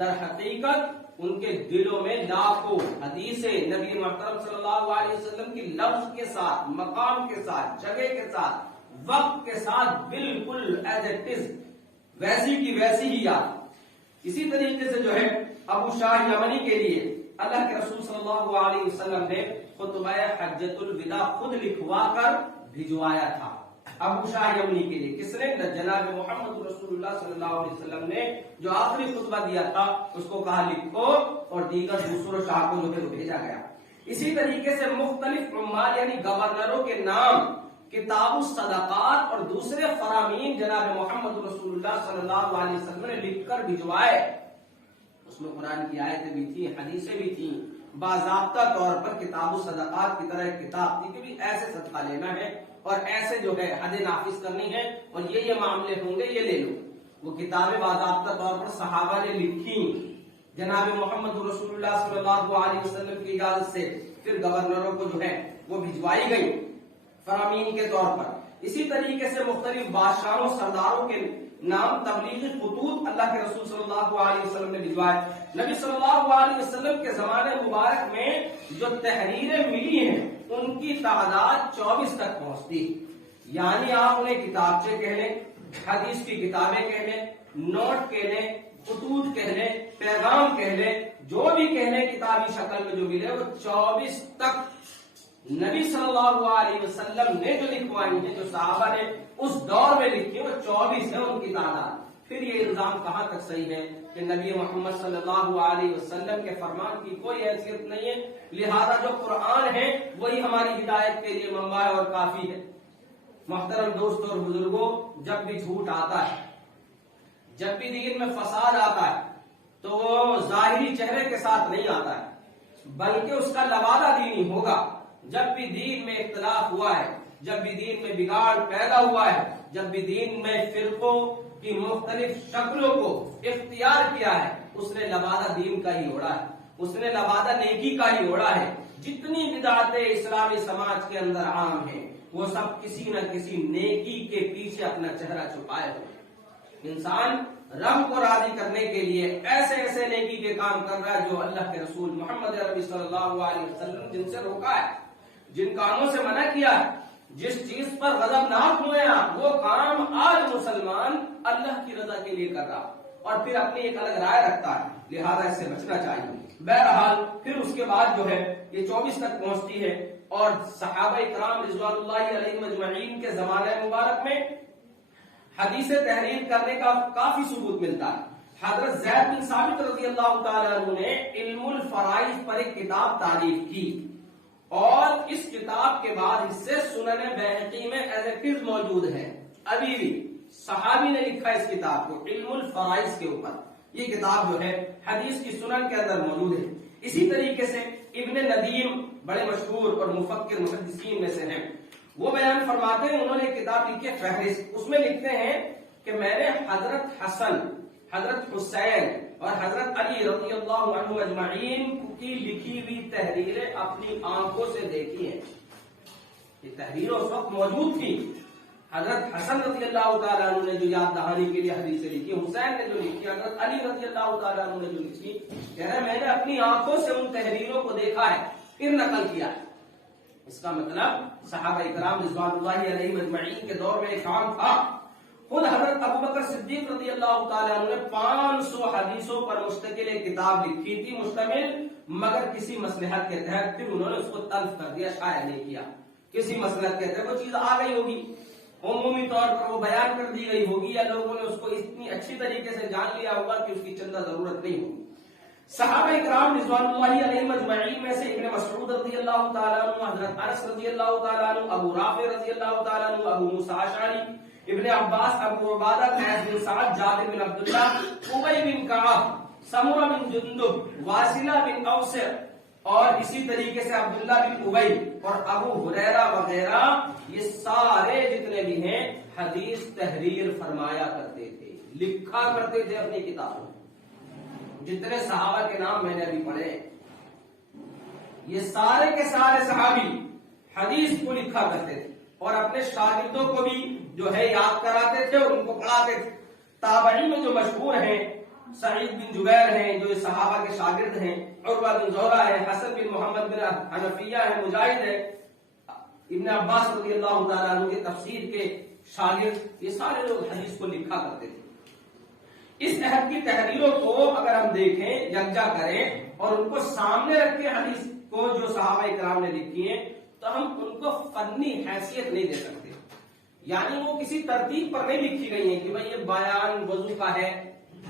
در حقیقت ان کے دلوں میں لاکھوں حدیثیں نبی محترم صلی اللہ علیہ وسلم کی لفظ کے ساتھ، مقام کے ساتھ، جگہ کے ساتھ، وقت کے ساتھ بالکل ایز اٹ از ویسی کی ویسی ہی یاد۔ اسی طریقے سے جو ہے ابو شاہ یمنی کے لیے اللہ کے رسول صلی اللہ علیہ وسلم نے خطبہ حجۃ الوداع خود لکھوا کر بھجوایا تھا۔ ابو شاہ یمنی کے لیے کس نے؟ جناب محمد رسول اللہ صلی اللہ علیہ وسلم نے جو آخری خطبہ دیا تھا اس کو کہا لکھو، اور دیگر دوسروں شاہ کو جو ہے بھیجا گیا۔ اسی طریقے سے مختلف عمال یعنی گورنروں کے نام کتاب الصدقات اور دوسرے فرامین جناب محمد رسول اللہ صلی اللہ علیہ وسلم نے لکھ کر بھجوائے۔ اس میں قرآن کی آیتیں بھی تھیں، حدیثیں بھی تھیں، باضابطہ طور پر کتاب الصدقات کی طرح ایک کتاب تھی کہ بھی ایسے صدقہ لینا ہے اور ایسے جو ہے حد نافذ کرنی ہے اور یہ معاملے ہوں گے، یہ لے لو۔ وہ کتابیں باضابطہ طور پر صحابہ نے لکھی جناب محمد رسول اللہ صلی اللہ علیہ وسلم کی اجازت سے، پھر گورنروں کو جو ہے وہ بھجوائی گئی فرامین کے طور پر۔ اسی طریقے سے مختلف بادشاہوں سرداروں کے نام تبلیغی خطوط اللہ کے رسول صلی اللہ علیہ وسلم نے بھجوائے۔ نبی صلی اللہ علیہ وسلم کے زمانے مبارک میں جو تحریریں ملی ہیں ان کی تعداد 24 تک پہنچتی، یعنی آپ انہیں کتابچے کہہ لیں، حدیث کی کتابیں کہہ لیں، نوٹ کہہ لیں، خطوط کہہ لیں، پیغام کہہ لیں، جو بھی کہہ لیں کتابی شکل میں جو ملے وہ 24 تک نبی صلی اللہ علیہ وسلم نے جو لکھوائی ہیں، جو صحابہ نے اس دور میں لکھی وہ 24 ہے ان کی تعداد۔ پھر یہ الزام کہاں تک صحیح ہے کہ نبی محمد صلی اللہ علیہ وسلم کے فرمان کی کوئی حیثیت نہیں ہے، لہذا جو قرآن ہے وہی ہماری ہدایت کے لیے منبع اور کافی ہے۔ محترم دوستوں اور بزرگوں، جب بھی جھوٹ آتا ہے، جب بھی دین میں فساد آتا ہے تو وہ ظاہری چہرے کے ساتھ نہیں آتا ہے، بلکہ اس کا لبادہ دینی ہوگا۔ جب بھی دین میں اختلاف ہوا ہے، جب بھی دین میں بگاڑ پیدا ہوا ہے، جب بھی دین میں فرقوں کی مختلف شکلوں کو اختیار کیا ہے، اس نے لبادہ دین کا ہی اوڑھا ہے، اس نے لبادہ نیکی کا ہی اوڑھا ہے۔ جتنی بدعتیں اسلامی سماج کے اندر عام ہیں وہ سب کسی نہ کسی نیکی کے پیچھے اپنا چہرہ چھپائے ہوئے۔ انسان رب کو راضی کرنے کے لیے ایسے ایسے نیکی کے کام کر رہا ہے جو اللہ کے رسول محمد عربی صلی اللہ علیہ وسلم جن سے روکا ہے، جن کاموں سے منع کیا ہے، جس چیز پر غضبناک ہوئے ہیں، وہ کام آج مسلمان اللہ کی رضا کے لیے کر رہا اور پھر اپنی ایک الگ رائے رکھتا ہے، لہذا اس سے بچنا چاہیے۔ بہرحال پھر اس کے بعد جو ہے یہ 24 تک پہنچتی ہے، اور صحابہ کرام رضوان اللہ علیہم اجمعین کے زمانہ مبارک میں حدیث تحریر کرنے کا کافی ثبوت ملتا ہے۔ حضرت زید بن ثابت رضی اللہ تعالیٰ عنہ نے علم الفرائض پر ایک کتاب تعریف کی، اور اس کتاب کے بعد اس سے سنن بیہقی میں ایز اٹ از موجود ہے۔ ابھی بھی صحابی نے لکھا اس کتاب کو علم الفرائض کے اوپر، یہ کتاب جو ہے حدیث کی سنن کے اندر موجود ہے۔ اسی طریقے سے ابن ندیم بڑے مشہور اور مفکر محدثین میں سے ہیں، وہ بیان فرماتے ہیں، انہوں نے کتاب لکھی ہے فہرست، اس میں لکھتے ہیں کہ میں نے حضرت حسن، حضرت حسین اور حضرت علی رضی اللہ عنہ اجمعین کی لکھی ہوئی تحریریں اپنی آنکھوں سے دیکھی ہیں۔ یہ تحریر اس وقت موجود تھی۔ حضرت حسن رضی اللہ تعالیٰ عنہ نے جو یاد دہانی کے لیے حدیثیں لکھی، حسین نے جو لکھی، حضرت علی رضی اللہ تعالیٰ عنہ نے جو لکھی، کہہ رہے میں نے اپنی آنکھوں سے ان تحریروں کو دیکھا ہے، پھر نقل کیا ہے۔ اس کا مطلب صحابہ کرام رضوان اللہ علیہم اجمعین کے دور میں ایک کام تھا۔ خود حضرت ابوبکر صدیق رضی اللہ تعالیٰ عنہ نے 500 حدیثوں پر مشتمل ایک کتاب لکھی تھی، مشتمل، مگر کسی مصلحت کے تحت پھر انہوں نے اس کو تلف کر دیا، شائع نہیں کیا۔ کسی مصلحت کے تحت وہ چیز آ گئی ہوگی، عمومی طور پر وہ بیان کر دی گئی ہوگی، یا لوگوں نے اس کو اتنی اچھی طریقے سے جان لیا ہوگا کہ اس کی چندہ ضرورت نہیں ہوگی۔ صحابہ کرام رضوان اللہ علیہم اجمعین میں سے ابن مسعود رضی اللہ تعالیٰ عنہ، حضرت انس رضی اللہ تعالیٰ عنہ، ابو رافع رضی اللہ تعالیٰ عنہ، ابو موسیٰ اشعری، ابن عباس، ابو عبادہ، قیس بن سعد، جابر بن عبداللہ، ابی بن کعب، سمرہ بن جندب، واصلہ بن اوسر، اور اسی طریقے سے عبداللہ بن ابی اور ابو ہریرہ وغیرہ، یہ سارے جتنے بھی ہیں حدیث تحریر فرمایا کرتے تھے، لکھا کرتے تھے اپنی کتابوں۔ جتنے صحابہ کے نام میں نے ابھی پڑھے، یہ سارے کے سارے صحابی حدیث کو لکھا کرتے تھے اور اپنے شاگردوں کو بھی جو ہے یاد کراتے تھے اور ان کو پڑھاتے تھے۔ تابعین میں جو مشہور ہیں سعید بن جبیر ہیں جو صحابہ کے شاگرد ہیں، عروہ بن زہرہ ہے، حسن بن محمد بن حنفیہ ہے، مجاہد ہے، ابن عباس رضی اللہ تعالیٰ عنہ کے تفسیر کے شاگرد، یہ سارے لوگ حدیث کو لکھا کرتے تھے۔ اس عہد کی تحریروں کو اگر ہم دیکھیں، یکجا کریں اور ان کو سامنے رکھ کے حدیث کو جو صحابہ کرام نے لکھی ہیں تو ہم ان کو فنی حیثیت نہیں دے سکتے، یعنی وہ کسی ترتیب پر نہیں لکھی گئی ہیں کہ بھئی یہ بیان وضو کا ہے،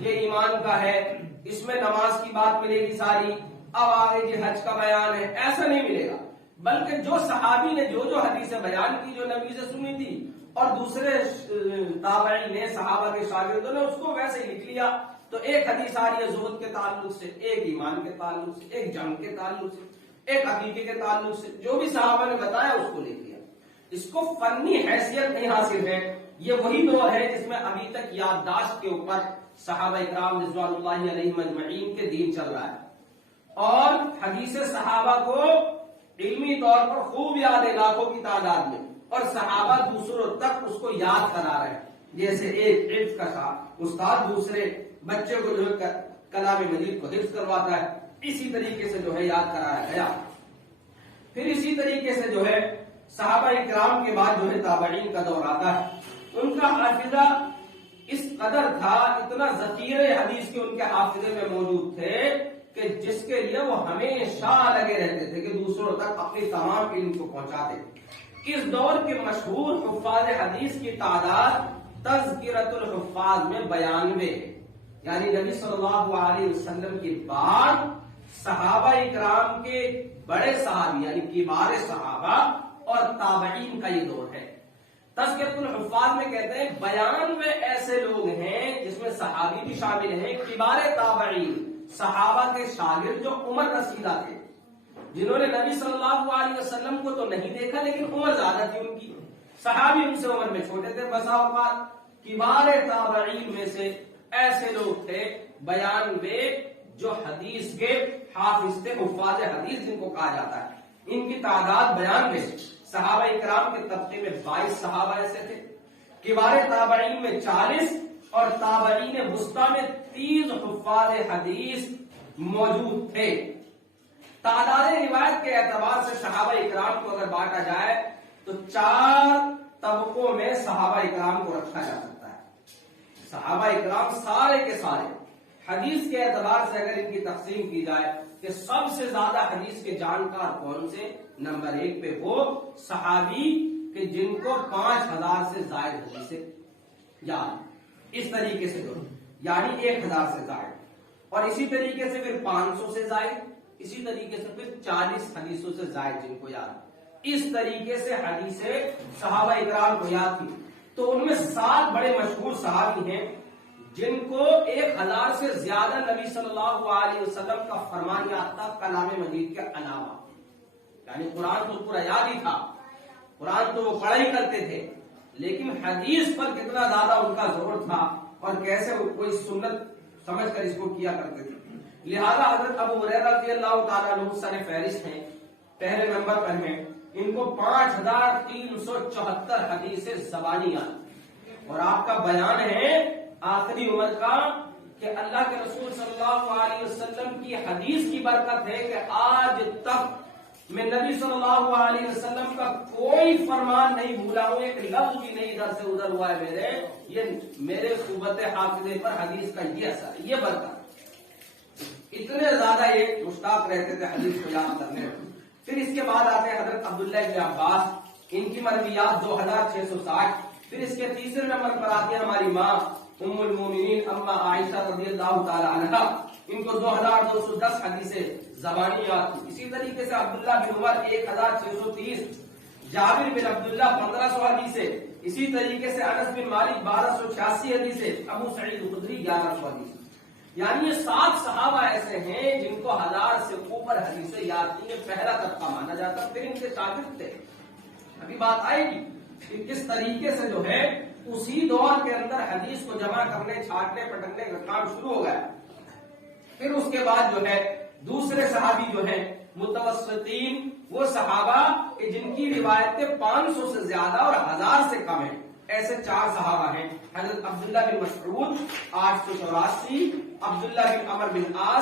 یہ ایمان کا ہے، اس میں نماز کی بات ملے گی ساری، اب آگے جی حج کا بیان ہے، ایسا نہیں ملے گا، بلکہ جو صحابی نے جو حدیثیں بیان کی، جو نبی سے سنی تھی، اور دوسرے تابعین نے، صحابہ کے شاگردوں نے اس کو ویسے ہی لکھ لیا۔ تو ایک حدیث آ رہی ہے زہد کے تعلق سے، ایک ایمان کے تعلق سے، ایک جنگ کے تعلق سے، ایک عقیدے کے تعلق سے، جو بھی صحابہ نے بتایا اس کو لکھ لیا۔ اس کو فنی حیثیت نہیں حاصل ہے۔ یہ وہی دور ہے جس میں ابھی تک یادداشت کے اوپر صحابہ اکرام رضوان اللہ علیہم اجمعین کے دین چل رہا ہے، اور حدیث صحابہ کو علمی طور پر خوب یاد ہے، لاکھوں کی تعداد میں، اور صحابہ دوسروں تک اس کو یاد کرا رہے ہیں۔ جیسے ایک حفظ کا استاد دوسرے بچے کو جو ہے کلام مجید کو حفظ کرواتا ہے، اسی طریقے سے جو ہے یاد کرایا گیا۔ پھر اسی طریقے سے جو ہے صحابہ اکرام کے بعد جو ہے تابعین کا دور آتا ہے۔ ان کا حافظہ اس قدر تھا، اتنا ذخیرے حدیث کے ان کے حافظے میں موجود تھے کہ جس کے لیے وہ ہمیشہ لگے رہتے تھے کہ دوسروں تک اپنی تمام علم کو پہنچاتے۔ اس دور کے مشہور حفاظ حدیث کی تعداد تذکرۃ الحفاظ میں 92، یعنی نبی صلی اللہ علیہ وسلم کے بعد صحابہ اکرام کے بڑے صحابی یعنی کبار صحابہ اور تابعین کا یہ دور ہے۔ تذکرۃ الحفاظ میں کہتے ہیں 92 ایسے لوگ ہیں جس میں صحابی بھی شامل ہیں، کبار تابعین، صحابہ کے شاگرد جو عمر رسیدہ تھے، جنہوں نے نبی صلی اللہ علیہ وسلم کو تو نہیں دیکھا لیکن عمر زیادہ تھی ان کی، صحابی ان سے عمر میں چھوٹے تھے، بسا اوقات کبار تابعین میں سے ایسے لوگ تھے 92 جو حدیث کے حافظ تھے، حفاظ حدیث جن کو کہا جاتا ہے۔ ان کی تعداد 92، صحابہ اکرام کے طبقے میں 22 صحابہ ایسے تھے، کبار تابعین میں 40 اور تابعین وسطیٰ میں 30 حفاظ حدیث موجود تھے۔ تعداد روایت کے اعتبار سے صحابہ اکرام کو اگر بانٹا جائے تو 4 طبقوں میں صحابہ اکرام کو رکھا جا سکتا ہے۔ صحابہ اکرام سارے کے سارے حدیث کے اعتبار سے اگر ان کی تقسیم کی جائے کہ سب سے زیادہ حدیث کے جانکار کون سے، نمبر 1 پہ وہ صحابی کہ جن کو 5000 سے زائد حدیثیں یاد، اس طریقے سے دو، یعنی 1000 سے زائد، اور اسی طریقے سے پھر 500 سے زائد، اسی طریقے سے پھر 40 حدیثوں سے زائد جن کو یاد، اس طریقے سے حدیثیں صحابہ اکرام کو یاد تھی۔ تو ان میں 7 بڑے مشہور صحابی ہیں جن کو 1000 سے زیادہ نبی صلی اللہ علیہ وسلم کا فرمان یاد تھا کلام مجید کے علاوہ، یعنی قرآن تو پورا یاد ہی تھا، قرآن تو وہ پڑھا ہی کرتے تھے، لیکن حدیث پر کتنا زیادہ ان کا زور تھا اور کیسے وہ کوئی سنت سمجھ کر اس کو کیا کرتے تھے۔ لہذا حضرت ابو ہریرہ رضی اللہ تعالیٰ عنہ سر فہرست ہیں، پہلے نمبر پر ہیں، ان کو 5374 حدیث زبانی یاد، اور آپ کا بیان ہے آخری عمر کا کہ اللہ کے رسول صلی اللہ علیہ وسلم کی حدیث کی برکت ہے کہ آج تک میں نبی صلی اللہ علیہ وسلم کا کوئی فرمان نہیں بھولا ہوں، ایک لفظ بھی نہیں ادھر سے ادھر ہوا ہے یہ میرے قوت حافظے پر حدیث کا یہ اثر، یہ برکت، اتنے زیادہ یہ مشتاق رہتے تھے حدیث کو یاد کرنے میں۔ پھر اس کے بعد آتے ہیں حضرت عبداللہ بن عباس، ان کی مرویات 2660۔ پھر اس کے تیسرے نمبر پر آتے ہیں ہماری ماں ام المومنین اما عائشہ رضی اللہ تعالی عنہا، ان کو 2210 حدیثیں زبانی یاد تھی۔ اسی طریقے سے عبداللہ بن عمر 1630، جابر بن عبداللہ 1500 حدیثیں، اسی طریقے سے انس بن مالک 1286 حدیثیں، ابو سعید خدری 1100 حدیثیں۔ یعنی یہ 7 صحابہ ایسے ہیں جن کو 1000 سے اوپر حدیثیں یاد تھی، یہ پہلا طبقہ مانا جاتا، پھر ان کے شاگرد تھے۔ ابھی بات آئے گی کہ کس طریقے سے جو ہے اسی دور کے اندر حدیث کو جمع کرنے، چھانٹنے پٹکنے کا کام شروع ہو گیا۔ پھر اس کے بعد جو ہے دوسرے صحابی جو ہیں متوسطین، وہ صحابہ کہ جن کی روایتیں 500 سے زیادہ اور 1000 سے کم ہیں، ایسے 4 صحابہ ہیں، حضرت عبداللہ بن مسعود 884، عبداللہ بن عمر بن عاص